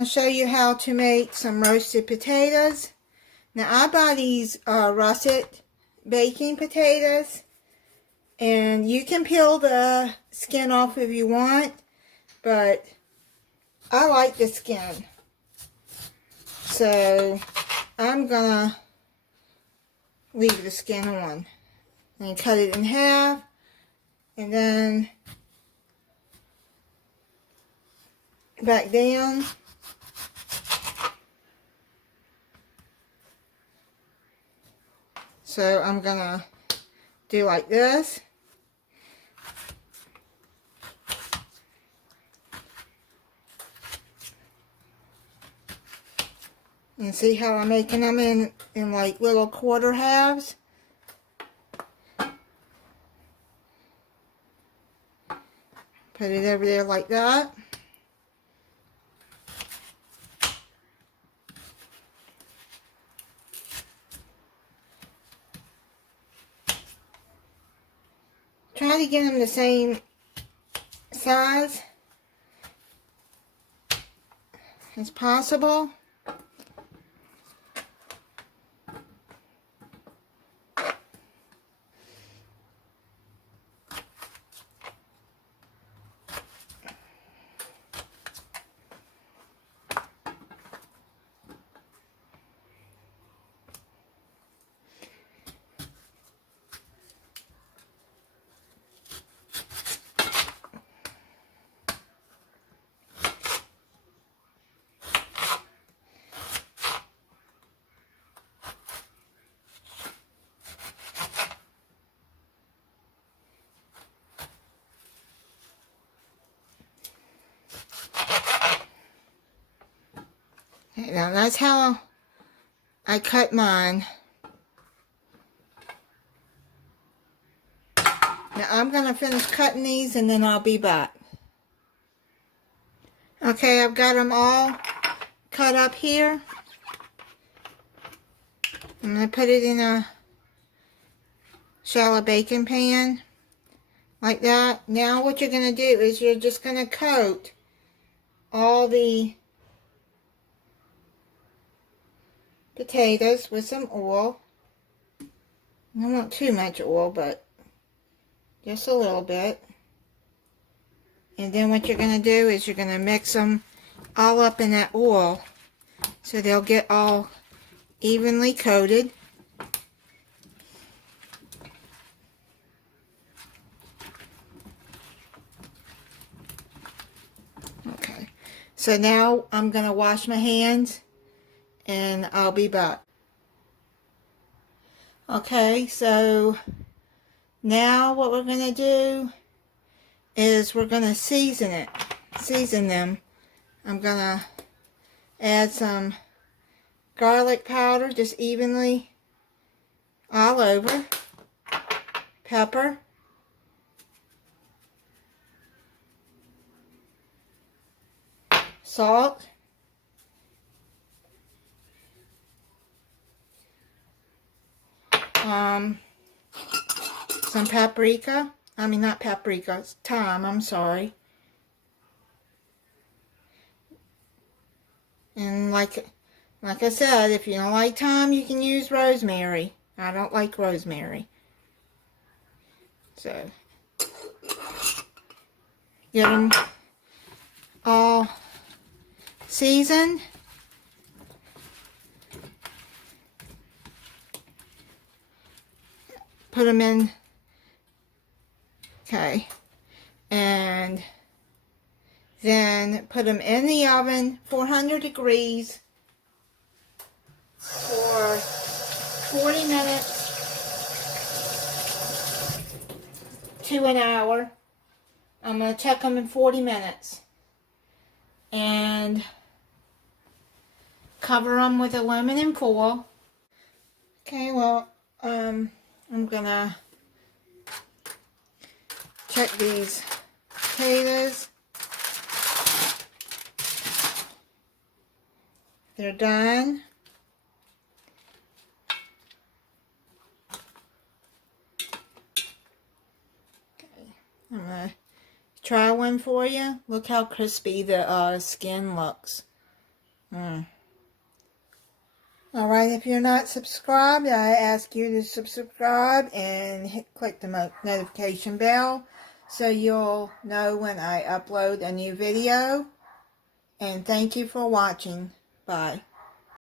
I'll show you how to make some roasted potatoes. Now I buy these russet baking potatoes, and you can peel the skin off if you want, but I like the skin. So I'm gonna leave the skin on and cut it in half, and then back down. So I'm gonna do like this. And see how I'm making them in like little quarter halves. Put it over there like that. Try to get them the same size as possible. Now that's how I cut mine. Now I'm going to finish cutting these and then I'll be back. Okay, I've got them all cut up here. I'm going to put it in a shallow baking pan like that. Now what you're going to do is you're just going to coat all the potatoes with some oil. I don't want too much oil, but just a little bit. And then what you're going to do is you're going to mix them all up in that oil so they'll get all evenly coated. Okay, so now I'm going to wash my hands and I'll be back. Okay, so now what we're going to do is we're going to season them. I'm going to add some garlic powder just evenly all over, pepper, salt, some paprika. I mean, not paprika, it's thyme, I'm sorry. And like I said, if you don't like thyme, you can use rosemary. I don't like rosemary. So, get them all seasoned. Put them in. Okay. And then put them in the oven, 400 degrees, for 40 minutes to an hour. I'm going to check them in 40 minutes. And cover them with aluminum foil. Okay, well, I'm going to check these potatoes. They're done. Okay, I'm going to try one for you. Look how crispy the skin looks. Alright, if you're not subscribed, I ask you to subscribe and click the notification bell so you'll know when I upload a new video. And thank you for watching. Bye.